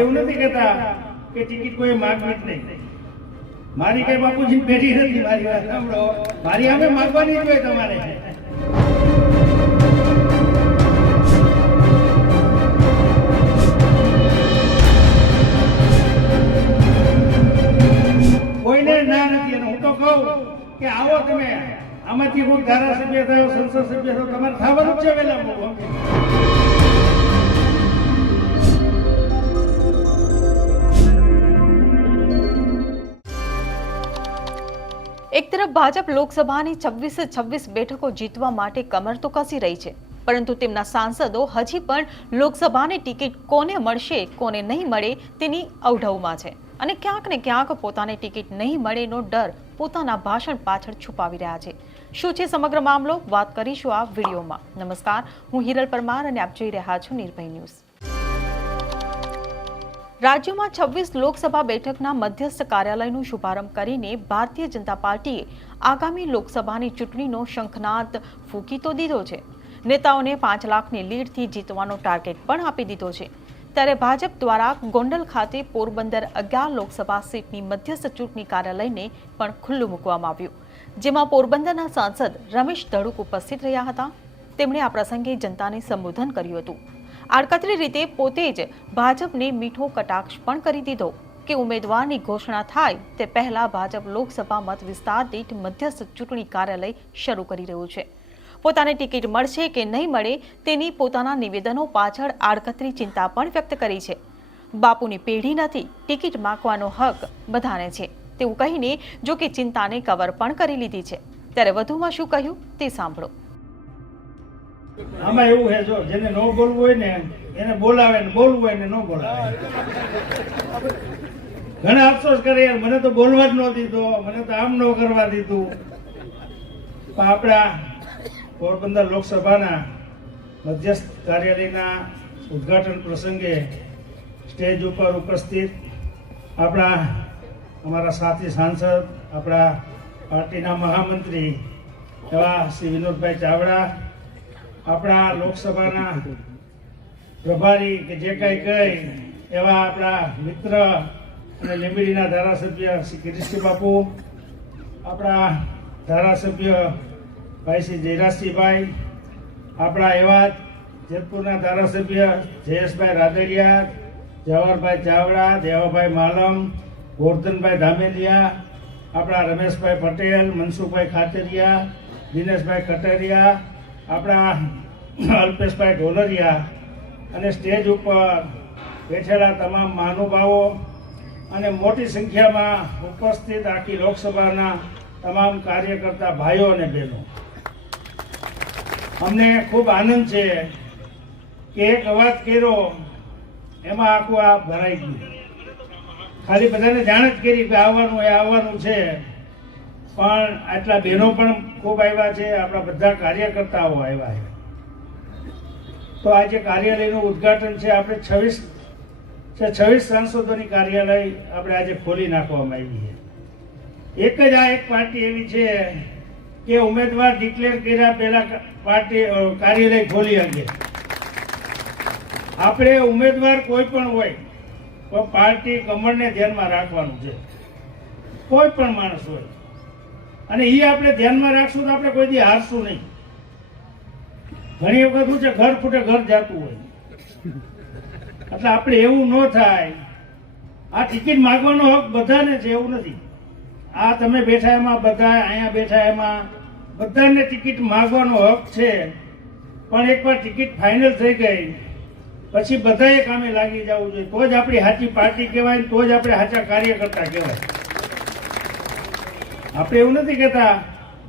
એવું નથી કહેતા કે ટિકિટ કોઈ માગવી જ નહીં. મારી કઈ બાપુજી પેઢી નથી. મારી વાત સાંભળો, મારી અમે માગવાની જ હોય તમારે. કોઈને ના નથી. અને હું તો કહું કે આવો તમે, આમાંથી કોઈ ધારાસભ્ય થયો, સંસદ સભ્ય થયો, તમારે થવાનું જ છે વહેલા મોડું. એક તરફ ભાજપ લોકસભાની 26 બેઠકો જીતવા માટે કમર તો કસી રહી છે, પરંતુ તેમના સાંસદો હજી પણ લોકસભાની ટિકિટ કોને મળશે કોને નહીં મળે તેની અવઢવમાં છે અને ક્યાંક ને ક્યાંક પોતાને ટિકિટ નહીં મળેનો ડર પોતાના ભાષણ પાછળ છુપાવી રહ્યા છે. શું છે સમગ્ર મામલો, વાત કરીશું આ વિડીયોમાં. નમસ્કાર, હું હિરલ પરમાર અને આપ જોઈ રહ્યા છો નિર્ભય ન્યૂઝ. રાજ્યમાં 26 લોકસભા બેઠકના મધ્યસ્થ કાર્યાલયનો શુભારંભ કરીને ભારતીય જનતા પાર્ટીએ આગામી લોકસભાની ચૂંટણીનો શંખનાદ ફૂંકી તો દીધો છે. નેતાઓને 5 લાખની લીડથી જીતવાનો ટાર્ગેટ પણ આપી દીધો છે. ત્યારે ભાજપ દ્વારા ગોંડલ ખાતે પોરબંદર 11 લોકસભા સીટની મધ્યસ્થ ચૂંટણી કાર્યાલયને પણ ખુલ્લું મૂકવામાં આવ્યું, જેમાં પોરબંદરના સાંસદ રમેશ ધડુક ઉપસ્થિત રહ્યા હતા. તેમણે આ પ્રસંગે જનતાને સંબોધન કર્યું હતું. આડકતરી રીતે પોતે જ ભાજપને મીઠો કટાક્ષ પણ કરી દીધો કે ઉમેદવારની ઘોષણા થાય તે પહેલા ભાજપ લોકસભા મત વિસ્તાર દીઠ મધ્યસ્થ ચૂંટણી કાર્યાલય શરૂ કરી રહ્યું છે. પોતાને ટિકિટ મળશે કે નહીં મળે તેની પોતાના નિવેદનો પાછળ આડકતરી ચિંતા પણ વ્યક્ત કરી છે. બાપુની પેઢી નથી, ટિકિટ માંગવાનો હક બધાને છે તેવું કહીને જો કે ચિંતાને કવર પણ કરી લીધી છે. ત્યારે વધુમાં શું કહ્યું તે સાંભળો. આમાં એવું છે, જો જેને ન બોલવું હોય ને એને બોલાવે, ને બોલવું હોય ને ન બોલાવે. ઘણા અફસોસ કરે, યાર મને તો બોલવા જ ન દીધો, મને તો આમ ન કરવા દીધું. પણ આપણા પોરબંદર લોકસભાના મધ્યસ્થ કાર્યાલયના ઉદ્ઘાટન પ્રસંગે સ્ટેજ ઉપર ઉપસ્થિત અમારા સાથી સાંસદ, આપણા પાર્ટીના મહામંત્રી એવા શ્રી વિનોદભાઈ ચાવડા, આપણા લોકસભાના પ્રભારી કે જે કાંઈ કહે એવા આપણા મિત્ર અને લીંબડીના ધારાસભ્ય શ્રી કિરીશસિંહ બાપુ, આપણા ધારાસભ્ય ભાઈ શ્રી જયરાજસિંહભાઈ, આપણા એવા જેતપુરના ધારાસભ્ય જયેશભાઈ રાદડિયા, જવાહરભાઈ ચાવડા, દેવાભાઈ માલમ, ગોરધનભાઈ ધામેલિયા, આપણા રમેશભાઈ પટેલ, મનસુખભાઈ ખાચરિયા, દિનેશભાઈ કટરિયા, આપણા અલ્પેશભાઈ ઢોલરિયા અને સ્ટેજ ઉપર બેઠેલા તમામ મહાનુભાવો અને મોટી સંખ્યામાં ઉપસ્થિત આખી લોકસભાના તમામ કાર્યકર્તા ભાઈઓ અને બહેનો, અમને ખૂબ આનંદ છે કે એક અવાજ કર્યો એમાં આખું આ ભરાઈ ગયું. ખાલી બધાને જાણ જ કરી કે આવવાનું છે, પણ આટલા બહેનો પણ ખૂબ આવ્યા છે, આપણા બધા કાર્યકર્તાઓ આવ્યા છે. તો આજે કાર્યાલયનું ઉદ્ઘાટન છે. આપણે 26 સાંસદોની કાર્યાલય આપણે આજે ખોલી નાખવામાં આવી છે. એક જ આ એક પાર્ટી એવી છે કે ઉમેદવાર ડિક્લેર કર્યા પહેલા પાર્ટી કાર્યાલય ખોલી શકે. આપણે ઉમેદવાર કોઈ પણ હોય તો પાર્ટી કમળને ધ્યાનમાં રાખવાનું છે, કોઈ પણ માણસ હોય, અને એ આપણે ધ્યાનમાં રાખશું તો આપણે કોઈ દી હારશું નહીં. ઘણી વખત શું છે, ઘર ફૂટે ઘર જાતું હોય, એટલે આપણે એવું ન થાય. આ ટિકિટ માગવાનો હક બધાને છે એવું નથી. આ તમે બેઠા એમાં, બધા અહીંયા બેઠા એમાં, બધાને ટિકિટ માગવાનો હક છે. પણ એકવાર ટિકિટ ફાઇનલ થઈ ગઈ પછી બધાએ કામે લાગી જવું જોઈએ. તો જ આપણી સાચી પાર્ટી કહેવાય, તો જ આપણે સાચા કાર્યકર્તા કહેવાય. આપણે એવું નથી કહેતા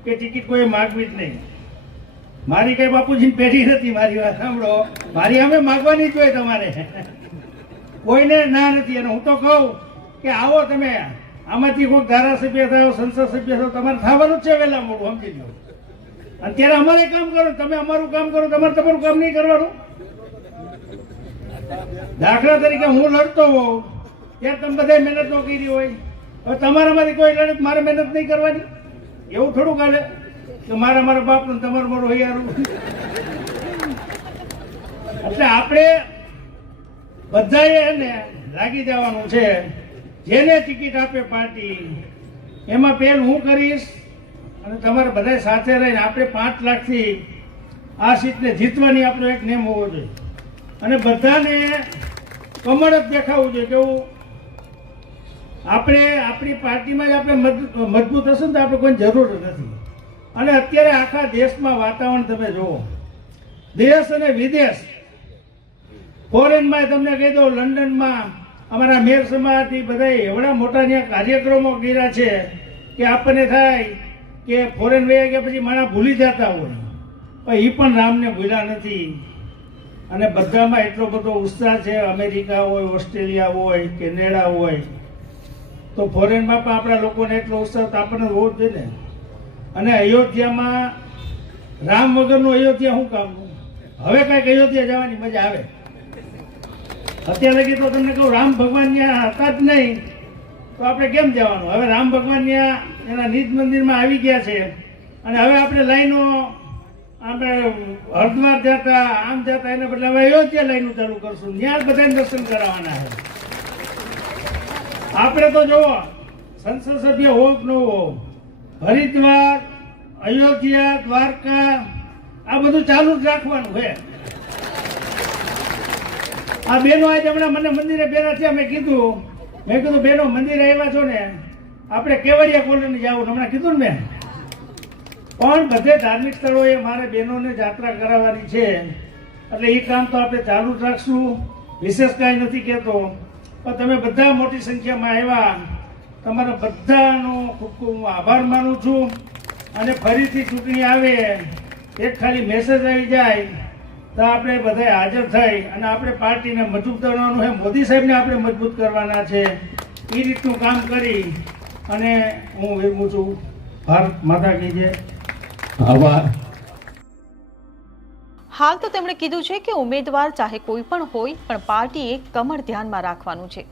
કે ટિકિટ કોઈ માગવી જ નહીં. મારી કઈ બાપુજી પેઢી નથી. મારી વાત સાંભળો, મારી અમે માગવાની જ હોય તમારે. કોઈને ના નથી. અને હું તો કહું કે આવો તમે, આમાંથી કોઈ ધારાસભ્ય થયો, સંસદ સભ્ય થયો, તમારે થવાનું જ છે વહેલા મોડું, સમજી લો. અત્યારે અમારે કામ કરો, તમે અમારું કામ કરો, તમારે તમારું કામ નહીં કરવાનું. દાખલા તરીકે હું લડતો હોઉં ત્યારે તમે બધા મહેનત ન કરી હોય, હવે તમારામાંથી કોઈ લડત મારે મહેનત નહીં કરવાની, એવું થોડું ચાલે કે મારા બાપ ને તમારું મારું હૈયારું. એટલે આપણે બધાએ એને લાગી જવાનું છે. જેને ટિકિટ આપે પાર્ટી એમાં પહેલ હું કરીશ અને તમારે બધા સાથે રહીને આપણે 5 લાખથી આ સીટને જીતવાની આપણો એક નેમ હોવો જોઈએ અને બધાને કમળ જ દેખાવું જોઈએ. કેવું આપણે આપણી પાર્ટીમાં જ આપણે મજબૂત હશે ને તો આપણે કોઈ જરૂર નથી. અને અત્યારે આખા દેશમાં વાતાવરણ તમે જુઓ, દેશ અને વિદેશ, ફોરેનમાં તમને કહી દઉં, લંડનમાં અમારા મેર સમાજથી બધા એવડા મોટા ત્યાં કાર્યક્રમો કર્યા છે કે આપણને થાય કે ફોરેન વયા ગયા પછી માણસ ભૂલી જતા હોય, પણ એ પણ રામને ભૂલ્યા નથી. અને બધામાં એટલો બધો ઉત્સાહ છે. અમેરિકા હોય, ઓસ્ટ્રેલિયા હોય, કેનેડા હોય, તો ફોરેનમાં પણ આપણા લોકોને એટલો ઉત્સાહ તો આપણને હોવો જ જોઈએ ને. અને અયોધ્યામાં રામ વગરનું અયોધ્યા શું કામનું? હવે કાંઈક અયોધ્યા જવાની મજા આવે. અત્યારે લગી તો તમને કહું, રામ ભગવાન ત્યાં હતા જ નહીં તો આપણે કેમ જવાનું? હવે રામ ભગવાન ત્યાં એના નિજ મંદિરમાં આવી ગયા છે અને હવે આપણે લાઈનો આપણે હરિદ્વાર જતા આમ જતા એના બદલે હવે અયોધ્યા લાઈનો ચાલુ કરશું, ત્યાં બધાને દર્શન કરાવવાના છે. આપણે તો જુઓ, સંસદ સભ્ય હોવ કે ન હોવ, હરિદ્વાર, અયોધ્યા, દ્વારકા આ બધું ચાલુ જ રાખવાનું છે. આ બેનો આજે હમણાં મને મંદિરે બેના થયા, મેં કીધું બેનો મંદિરે આવ્યા છો ને, આપણે કેવડિયા કોલોની જવું, હમણાં કીધું ને મેં. પણ બધે ધાર્મિક સ્થળોએ મારે બહેનોને જાત્રા કરાવવાની છે, એટલે એ કામ તો આપણે ચાલુ જ રાખશું. વિશેષ કાંઈ નથી કહેતો, પણ તમે બધા મોટી સંખ્યામાં આવ્યા, તમારા બધાનો ખૂબ ખૂબ હું આભાર માનું છું. અને ફરીથી ચૂંટણી આવે, એક ખાલી મેસેજ આવી જાય તો આપણે બધા હાજર થઈ અને આપણે પાર્ટીને મજબૂત કરવાનું છે. મોદી સાહેબને આપણે મજબૂત કરવાના છે. એ રીતનું કામ કરી અને હું વિરમું છું. ભારત માતા કી જય. આભાર. હાલ તો તેમણે કીધું છે કે ઉમેદવાર ચાહે કોઈ પણ હોય, પણ પાર્ટીએ કમળ ધ્યાનમાં રાખવાનું છે.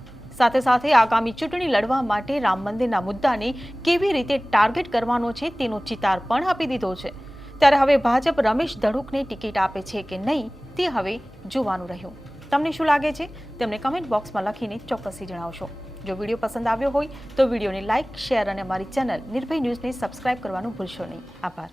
સાથે સાથે આગામી ચૂંટણી લડવા માટે રામ મંદિરના મુદ્દાને કેવી રીતે ટાર્ગેટ કરવાનો છે તેનો ચિતાર પણ આપી દીધો છે. ત્યારે હવે ભાજપ રમેશ ધડુકને ટિકિટ આપે છે કે નહીં તે હવે જોવાનું રહ્યું. તમને શું લાગે છે તેમને કમેન્ટ બોક્સમાં લખીને ચોક્કસથી જણાવશો. જો વિડીયો પસંદ આવ્યો હોય તો વિડીયોને લાઇક, શેર અને અમારી ચેનલ નિર્ભય ન્યૂઝને સબસ્ક્રાઇબ કરવાનું ભૂલશો નહીં. આભાર.